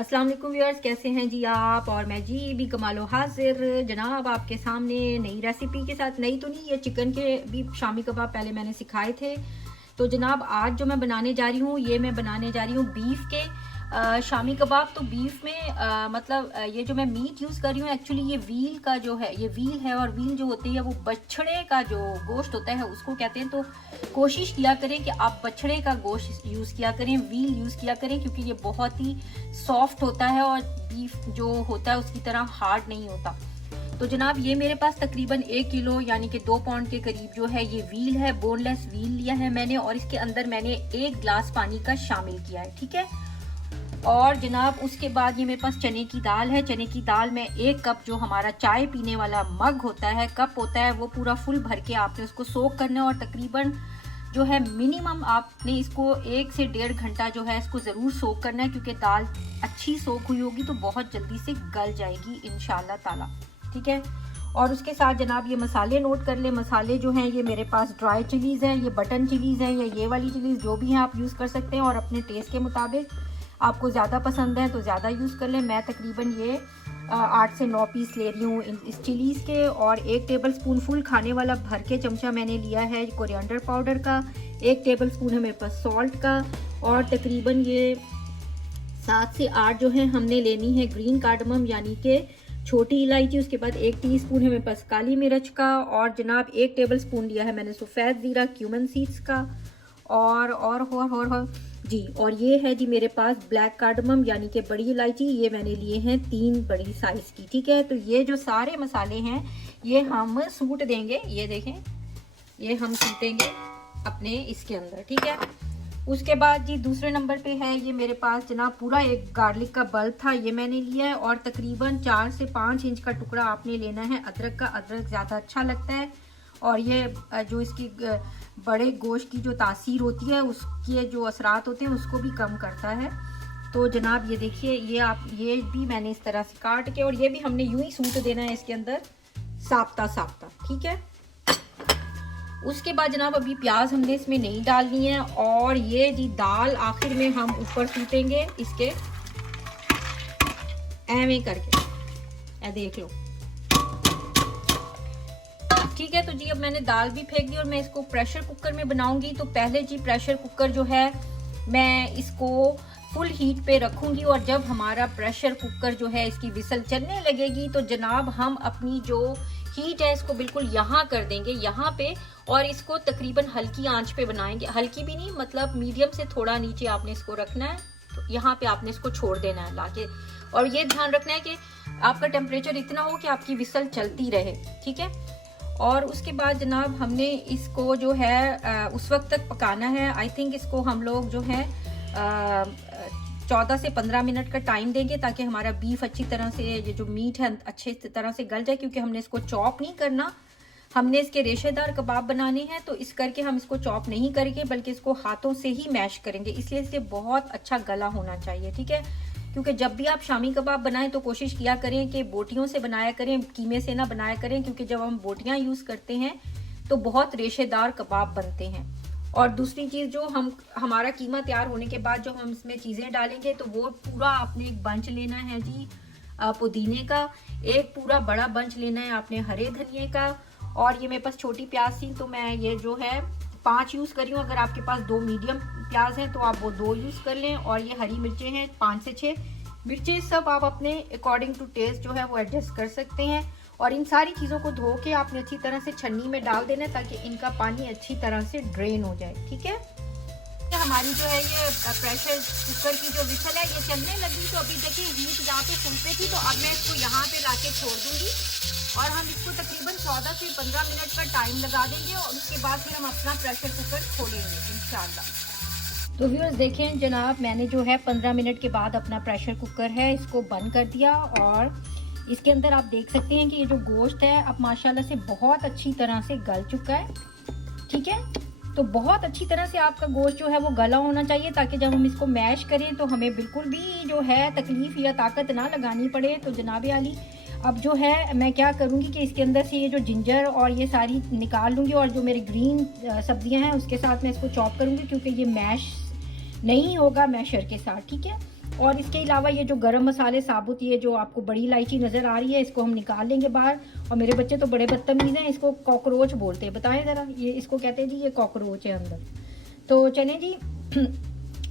अस्सलाम वालेकुम व्यूअर्स, कैसे हैं जी आप। और मैं जी भी कमालो हाजिर जनाब आपके सामने नई रेसिपी के साथ। नई तो नहीं, ये चिकन के भी शामी कबाब पहले मैंने सिखाए थे। तो जनाब आज जो मैं बनाने जा रही हूँ, ये मैं बनाने जा रही हूँ बीफ के शामी कबाब। तो बीफ में ये जो मैं मीट यूज़ कर रही हूँ, एक्चुअली ये व्हील का जो है, ये व्हील है। और व्हील जो होती है वो बछड़े का जो गोश्त होता है उसको कहते हैं। तो कोशिश किया करें कि आप बछड़े का गोश्त यूज़ किया करें, व्हील यूज़ किया करें, क्योंकि ये बहुत ही सॉफ्ट होता है और बीफ जो होता है उसकी तरह हार्ड नहीं होता। तो जनाब ये मेरे पास तकरीबन 1 किलो यानी कि 2 पाउंड के करीब जो है ये व्हील है, बोनलेस व्हील लिया है मैंने। और इसके अंदर मैंने 1 गिलास पानी का शामिल किया है, ठीक है। और जनाब उसके बाद ये मेरे पास चने की दाल है। चने की दाल में 1 कप, जो हमारा चाय पीने वाला मग होता है, कप होता है, वो पूरा फुल भर के आपने उसको सोक करना है। और तकरीबन जो है मिनिमम आपने इसको 1 से 1.5 घंटा जो है इसको ज़रूर सोक करना है, क्योंकि दाल अच्छी सोक हुई होगी तो बहुत जल्दी से गल जाएगी इंशाल्लाह ताला, ठीक है। और उसके साथ जनाब ये मसाले नोट कर ले। मसाले जो हैं ये मेरे पास ड्राई चिलीज़ हैं, ये बटन चिलीज़ हैं, या ये वाली चिलीज़ जो भी हैं आप यूज़ कर सकते हैं। और अपने टेस्ट के मुताबिक आपको ज़्यादा पसंद है तो ज़्यादा यूज़ कर लें। मैं तकरीबन ये 8 से 9 पीस ले रही हूँ इस चिलीज़ के। और 1 टेबल स्पून फुल खाने वाला भर के चमचा मैंने लिया है कोरिएंडर पाउडर का। 1 टेबल स्पून है मेरे पास सॉल्ट का। और तकरीबन ये 7 से 8 जो है हमने लेनी है ग्रीन कार्डमम यानी कि छोटी इलायची। उसके बाद 1 टीस्पून है मेरे पास काली मिर्च का। और जनाब 1 टेबल स्पून लिया है मैंने सफ़ेद ज़ीरा क्यूमन सीड्स का। और जी, और ये है जी मेरे पास ब्लैक कार्डमम यानी कि बड़ी इलायची। ये मैंने लिए हैं 3 बड़ी साइज़ की, ठीक है। तो ये जो सारे मसाले हैं ये हम सूट देंगे, ये देखें, ये हम सूटेंगे अपने इसके अंदर, ठीक है। उसके बाद जी दूसरे नंबर पे है ये मेरे पास जनाब पूरा 1 गार्लिक का बल्ब था, ये मैंने लिया है। और तकरीबन 4 से 5 इंच का टुकड़ा आपने लेना है अदरक का। अदरक ज़्यादा अच्छा लगता है और ये जो इसकी बड़े गोश्त की जो तासीर होती है, उसके जो असरात होते हैं उसको भी कम करता है। तो जनाब ये देखिए, ये भी मैंने इस तरह से काट के, और ये भी हमने यूं ही सूट देना है इसके अंदर साब्ता साब्ता, ठीक है। उसके बाद जनाब अभी प्याज हमने इसमें नहीं डालनी है। और ये जी दाल आखिर में हम ऊपर सूटेंगे इसके ऐਵੇਂ करके, ऐ देख लो, ठीक है। तो जी अब मैंने दाल भी फेंक दी और मैं इसको प्रेशर कुकर में बनाऊंगी। तो पहले जी प्रेशर कुकर जो है मैं इसको फुल हीट पे रखूंगी। और जब हमारा प्रेशर कुकर जो है इसकी विसल चलने लगेगी तो जनाब हम अपनी जो हीट है इसको बिल्कुल यहाँ कर देंगे, यहाँ पे। और इसको तकरीबन हल्की आंच पे बनाएंगे, हल्की भी नहीं, मतलब मीडियम से थोड़ा नीचे आपने इसको रखना है। तो यहाँ पे आपने इसको छोड़ देना है लाके। और ये ध्यान रखना है कि आपका टेम्परेचर इतना हो कि आपकी विसल चलती रहे, ठीक है। और उसके बाद जनाब हमने इसको जो है उस वक्त तक पकाना है। आई थिंक इसको हम लोग जो है 14 से 15 मिनट का टाइम देंगे, ताकि हमारा बीफ अच्छी तरह से, ये जो मीट है अच्छे तरह से गल जाए। क्योंकि हमने इसको चॉप नहीं करना, हमने इसके रेशेदार कबाब बनाने हैं। तो इस करके हम इसको चॉप नहीं करेंगे, बल्कि इसको हाथों से ही मैश करेंगे। इसलिए इसे बहुत अच्छा गला होना चाहिए, ठीक है। क्योंकि जब भी आप शामी कबाब बनाएं तो कोशिश किया करें कि बोटियों से बनाया करें, कीमे से ना बनाया करें। क्योंकि जब हम बोटियां यूज़ करते हैं तो बहुत रेशेदार कबाब बनते हैं। और दूसरी चीज़, जो हमारा कीमा तैयार होने के बाद जो हम इसमें चीज़ें डालेंगे, तो वो पूरा आपने एक बंच लेना है जी पुदीने का। एक पूरा बड़ा बंच लेना है आपने हरे धनिए का। और ये मेरे पास छोटी प्याज थी तो मैं ये जो है 5 यूज़ कर रही हूँ। अगर आपके पास 2 मीडियम प्याज हैं तो आप वो 2 यूज़ कर लें। और ये हरी मिर्चें हैं 5 से 6 मिर्चें, सब आप अपने अकॉर्डिंग टू टेस्ट जो है वो एडजस्ट कर सकते हैं। और इन सारी चीज़ों को धो के आपने अच्छी तरह से छन्नी में डाल देना है, ताकि इनका पानी अच्छी तरह से ड्रेन हो जाए, ठीक है। हमारी जो है ये प्रेशर कुकर की जो विसल है ये चलने लगी। तो अभी देखिए हीट यहाँ पे फुल पे थी, तो अब मैं इसको यहाँ पे लाके छोड़ दूंगी। और हम इसको तकरीबन 14 से 15 मिनट का टाइम लगा देंगे। और उसके बाद फिर हम अपना प्रेशर कुकर खोलेंगे इंशाल्लाह। तो व्यूअर्स देखें जनाब, मैंने जो है 15 मिनट के बाद अपना प्रेशर कुकर है इसको बंद कर दिया। और इसके अंदर आप देख सकते हैं कि ये जो गोश्त है अब माशाल्लाह से बहुत अच्छी तरह से गल चुका है, ठीक है। तो बहुत अच्छी तरह से आपका गोश्त जो है वो गला होना चाहिए, ताकि जब हम इसको मैश करें तो हमें बिल्कुल भी जो है तकलीफ या ताकत ना लगानी पड़े। तो जनाब आली अब जो है मैं क्या करूँगी कि इसके अंदर से ये जो जिंजर और ये सारी निकाल लूँगी। और जो मेरी ग्रीन सब्जियां हैं उसके साथ मैं इसको चॉप करूँगी, क्योंकि ये मैश नहीं होगा मैशर के साथ, ठीक है। और इसके अलावा ये जो गरम मसाले साबुत, ये जो आपको बड़ी इलायची नज़र आ रही है, इसको हम निकाल लेंगे बाहर। और मेरे बच्चे तो बड़े बदतमीज़ हैं, इसको कॉकरोच बोलते हैं। बताएं ज़रा, ये इसको कहते हैं जी ये कॉकरोच है अंदर। तो चलें जी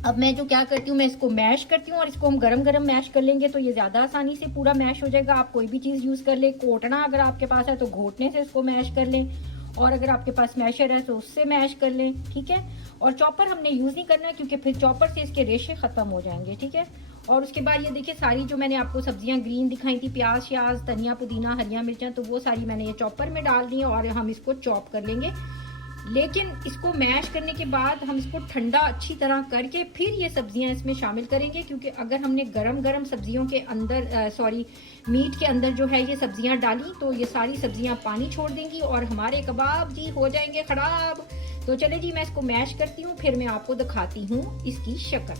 अब मैं जो क्या करती हूँ, मैं इसको मैश करती हूँ और इसको हम गरम गरम मैश कर लेंगे तो ये ज़्यादा आसानी से पूरा मैश हो जाएगा। आप कोई भी चीज़ यूज़ कर ले, कोटना अगर आपके पास है तो घोटने से इसको मैश कर लें, और अगर आपके पास मैशर है तो उससे मैश कर लें, ठीक है। और चॉपर हमने यूज़ नहीं करना है क्योंकि फिर चॉपर से इसके रेशे ख़त्म हो जाएंगे, ठीक है। और उसके बाद ये देखिए सारी जो मैंने आपको सब्जियां ग्रीन दिखाई थी, प्याज श्याज, धनिया पुदीना, हरिया मिर्चें, तो वो सारी मैंने ये चॉपर में डाल दी है और हम इसको चॉप कर लेंगे। लेकिन इसको मैश करने के बाद हम इसको ठंडा अच्छी तरह करके फिर ये सब्जियां इसमें शामिल करेंगे, क्योंकि अगर हमने गरम गरम सब्जियों के अंदर मीट के अंदर जो है ये सब्जियां डाली तो ये सारी सब्जियां पानी छोड़ देंगी और हमारे कबाब जी हो जाएंगे खराब। तो चले जी मैं इसको मैश करती हूँ, फिर मैं आपको दिखाती हूँ इसकी शक्ल।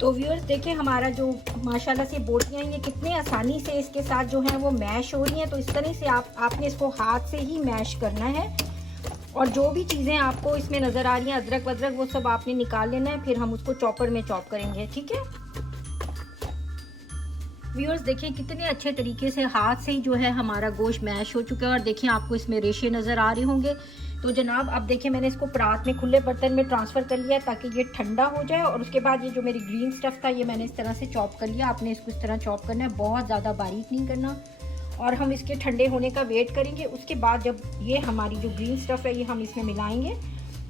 तो व्यूअर्स देखें हमारा जो माशाल्लाह से बोटियाँ ये कितने आसानी से इसके साथ जो है वो मैश हो रही हैं। तो इस तरह से आपने इसको हाथ से ही मैश करना है। और जो भी चीज़ें आपको इसमें नज़र आ रही हैं, अदरक वदरक, वो सब आपने निकाल लेना है, फिर हम उसको चॉपर में चॉप करेंगे, ठीक है। व्यूअर्स देखिए कितने अच्छे तरीके से हाथ से ही जो है हमारा गोश्त मैश हो चुका है। और देखिए आपको इसमें रेशे नज़र आ रहे होंगे। तो जनाब अब देखिए मैंने इसको परात में खुले बर्तन में ट्रांसफ़र कर लिया ताकि ये ठंडा हो जाए। और उसके बाद ये जो मेरी ग्रीन स्टफ़ था ये मैंने इस तरह से चॉप कर लिया। आपने इसको इस तरह चॉप करना है, बहुत ज़्यादा बारीक नहीं करना। और हम इसके ठंडे होने का वेट करेंगे। उसके बाद जब ये हमारी जो ग्रीन स्टफ़ है ये हम इसमें मिलाएंगे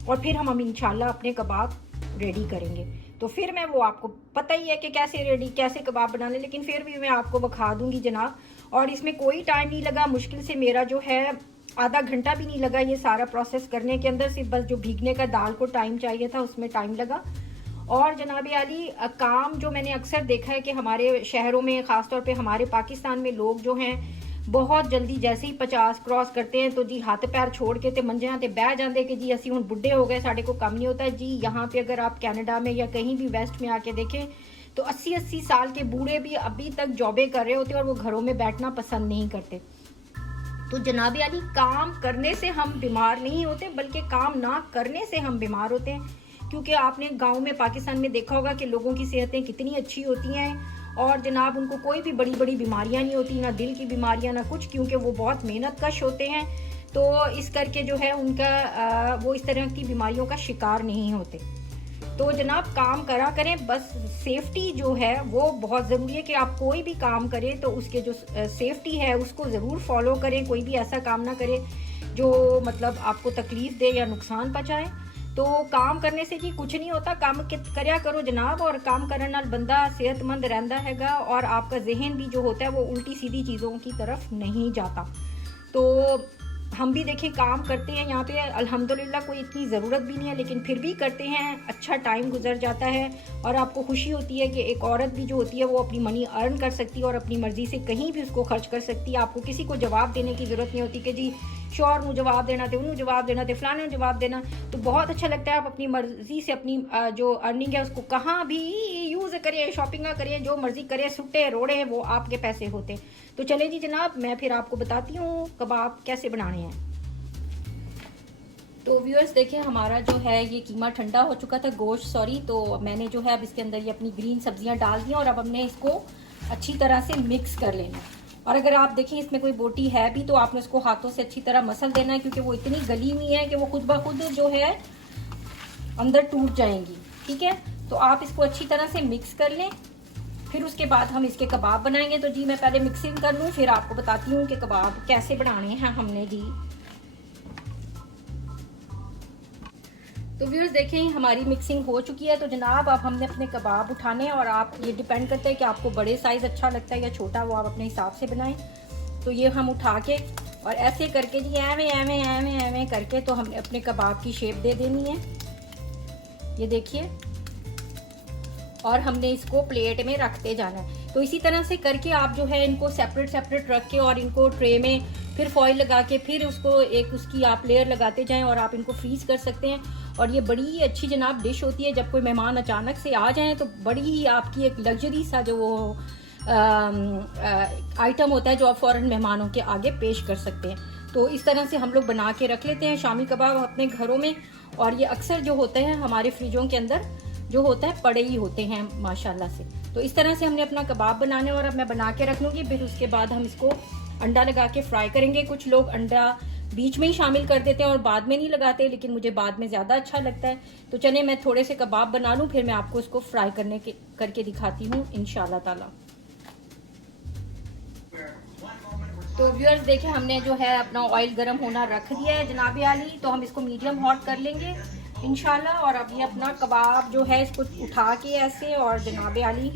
और फिर हम इंशाल्लाह अपने कबाब रेडी करेंगे। तो फिर मैं वो आपको पता ही है कि कैसे कबाब बनाने, लेकिन फिर भी मैं आपको बता दूंगी जनाब। और इसमें कोई टाइम नहीं लगा, मुश्किल से मेरा जो है आधा घंटा भी नहीं लगा ये सारा प्रोसेस करने के अंदर। सिर्फ बस जो भीगने का दाल को टाइम चाहिए था उसमें टाइम लगा। और जनाब आली काम जो मैंने अक्सर देखा है कि हमारे शहरों में, ख़ासतौर पे हमारे पाकिस्तान में लोग जो हैं बहुत जल्दी जैसे ही 50 क्रॉस करते हैं तो जी हाथ पैर छोड़ के ते मंजियां ते बह जाते कि जी असी हुण बुढ़े हो गए, साढ़े को काम नहीं होता है जी। यहाँ पे अगर आप कनाडा में या कहीं भी वेस्ट में आके देखें तो 80-80 साल के बूढ़े भी अभी तक जॉबें कर रहे होते हैं और वो घरों में बैठना पसंद नहीं करते। तो जनाब अली काम करने से हम बीमार नहीं होते, बल्कि काम ना करने से हम बीमार होते हैं। क्योंकि आपने गाँव में पाकिस्तान में देखा होगा कि लोगों की सेहतें कितनी अच्छी होती हैं और जनाब उनको कोई भी बड़ी बड़ी बीमारियां नहीं होती, ना दिल की बीमारियां ना कुछ, क्योंकि वो बहुत मेहनत कश होते हैं। तो इस करके जो है उनका वो इस तरह की बीमारियों का शिकार नहीं होते। तो जनाब काम करा करें, बस सेफ्टी जो है वो बहुत ज़रूरी है कि आप कोई भी काम करें तो उसके जो सेफ्टी है उसको ज़रूर फॉलो करें। कोई भी ऐसा काम ना करें जो मतलब आपको तकलीफ़ दे या नुकसान पहुँचाए। तो काम करने से जी कुछ नहीं होता, काम करया करो जनाब। और काम करने नाल बंदा सेहतमंद रहता हैगा और आपका जहन भी जो होता है वो उल्टी सीधी चीज़ों की तरफ नहीं जाता। तो हम भी देखें काम करते हैं यहाँ पे, अल्हम्दुलिल्लाह कोई इतनी ज़रूरत भी नहीं है, लेकिन फिर भी करते हैं, अच्छा टाइम गुजर जाता है और आपको खुशी होती है कि एक औरत भी जो होती है वो अपनी मनी अर्न कर सकती है और अपनी मर्ज़ी से कहीं भी उसको खर्च कर सकती है। आपको किसी को जवाब देने की ज़रूरत नहीं होती कि जी शौहर को जवाब देना थे, उन्होंने जवाब देना थे, फलाने को जवाब देना। तो बहुत अच्छा लगता है आप अपनी मर्ज़ी से अपनी जो अर्निंग है उसको कहाँ भी यूज़ करें, शॉपिंग करें, जो मर्ज़ी करें, सुट्टे रोड़े वो आपके पैसे होते। तो चले जी जनाब मैं फिर आपको बताती हूँ कबाब कैसे बनाने हैं। तो व्यूअर्स देखिए हमारा जो है ये कीमा ठंडा हो चुका था, गोश्त सॉरी। तो मैंने जो है अब इसके अंदर ये अपनी ग्रीन सब्जियां डाल दी और अब हमने इसको अच्छी तरह से मिक्स कर लेना। और अगर आप देखें इसमें कोई बोटी है भी तो आपने उसको हाथों से अच्छी तरह मसल देना है, क्योंकि वो इतनी गली हुई है कि वो खुद ब खुद जो है अंदर टूट जाएंगी, ठीक है। तो आप इसको अच्छी तरह से मिक्स कर लें, फिर उसके बाद हम इसके कबाब बनाएंगे। तो जी मैं पहले मिक्सिंग कर लूँ, फिर आपको बताती हूँ कि कबाब कैसे बनाने हैं हमने जी। तो व्यूअर्स देखें हमारी मिक्सिंग हो चुकी है। तो जनाब अब हमने अपने कबाब उठाने हैं और आप ये डिपेंड करता है कि आपको बड़े साइज़ अच्छा लगता है या छोटा, वो आप अपने हिसाब से बनाएं। तो ये हम उठा के और ऐसे करके जी एवें करके तो हमने अपने कबाब की शेप दे देनी है, ये देखिए। और हमने इसको प्लेट में रखते जाना है। तो इसी तरह से करके आप जो है इनको सेपरेट रख के और इनको ट्रे में फिर फॉइल लगा के फिर उसको एक उसकी आप लेयर लगाते जाएं और आप इनको फ्रीज कर सकते हैं। और ये बड़ी ही अच्छी जनाब डिश होती है, जब कोई मेहमान अचानक से आ जाएं तो बड़ी ही आपकी एक लग्जरी सा जो वो आइटम होता है जो आप फ़ौरन मेहमानों के आगे पेश कर सकते हैं। तो इस तरह से हम लोग बना के रख लेते हैं शामी कबाब अपने घरों में। और ये अक्सर जो होते हैं हमारे फ्रिजों के अंदर जो होता है पड़े ही होते हैं माशाल्लाह से। तो इस तरह से हमने अपना कबाब बनाने और अब मैं बना के रख लूँगी। फिर उसके बाद हम इसको अंडा लगा के फ्राई करेंगे। कुछ लोग अंडा बीच में ही शामिल कर देते हैं और बाद में नहीं लगाते, लेकिन मुझे बाद में ज़्यादा अच्छा लगता है। तो चलिए मैं थोड़े से कबाब बना लूँ, फिर मैं आपको इसको फ्राई करके दिखाती हूँ इंशाल्लाह ताला। तो व्यूअर्स देखिए, हमने जो है अपना ऑयल गर्म होना रख दिया है जनाब आली। तो हम इसको मीडियम हॉट कर लेंगे इंशाल्लाह। और अब ये अपना कबाब जो है इसको उठा के ऐसे, और जनाब आली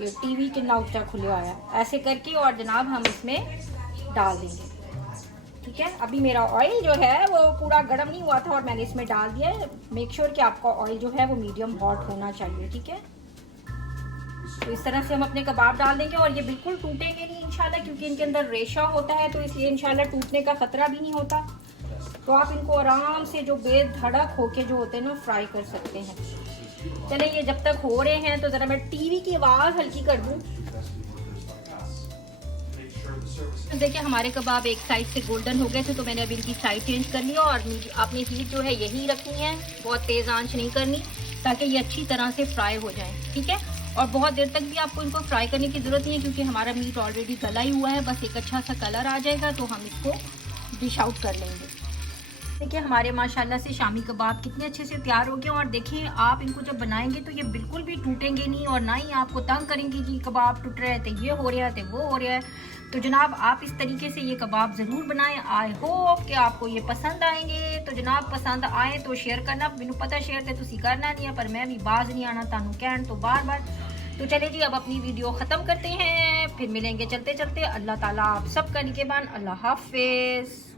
ये टीवी कितना ऊंचा खुला आया, ऐसे करके और जनाब हम इसमें डाल देंगे। ठीक है, अभी मेरा ऑयल जो है वो पूरा गर्म नहीं हुआ था और मैंने इसमें डाल दिया है। मेक श्योर कि आपका ऑयल जो है वो मीडियम हॉट होना चाहिए। ठीक है, तो इस तरह से हम अपने कबाब डाल देंगे और ये बिल्कुल टूटेंगे नहीं इंशाल्लाह, क्योंकि इनके अंदर रेशा होता है, तो इसलिए इंशाल्लाह टूटने का खतरा भी नहीं होता। तो आप इनको आराम से जो बेधड़क होके जो होते हैं ना फ्राई कर सकते हैं। चले ये जब तक हो रहे हैं तो ज़रा मैं टीवी की आवाज़ हल्की कर दूँ। देखिए हमारे कबाब एक साइड से गोल्डन हो गए थे, तो मैंने अभी इनकी साइड चेंज कर लिया। और आपने हीट जो है यही रखनी है, बहुत तेज़ आंच नहीं करनी, ताकि ये अच्छी तरह से फ्राई हो जाए। ठीक है, और बहुत देर तक भी आपको इनको फ्राई करने की ज़रूरत नहीं है, क्योंकि हमारा मीट ऑलरेडी गला ही हुआ है। बस एक अच्छा सा कलर आ जाएगा तो हम इसको डिश आउट कर लेंगे। देखिए हमारे माशाल्लाह से शामी कबाब कितने अच्छे से तैयार हो गए। और देखिए आप इनको जब बनाएंगे तो ये बिल्कुल भी टूटेंगे नहीं, और ना ही आपको तंग करेंगे कि कबाब टूट रहे थे, ये हो रहा है, वो हो रहा है। तो जनाब आप इस तरीके से ये कबाब ज़रूर बनाएं। आई होप कि आपको ये पसंद आएंगे। तो जनाब पसंद आए तो शेयर करना, मैनू पता शेयर तो तुसी करना नहीं है, पर मैं भी बाज नहीं आना तानू कहन तो बार बार। तो चले जी अब अपनी वीडियो ख़त्म करते हैं, फिर मिलेंगे चलते चलते। अल्लाह ताला आप सबका निगहबान। अल्लाह हाफिज़।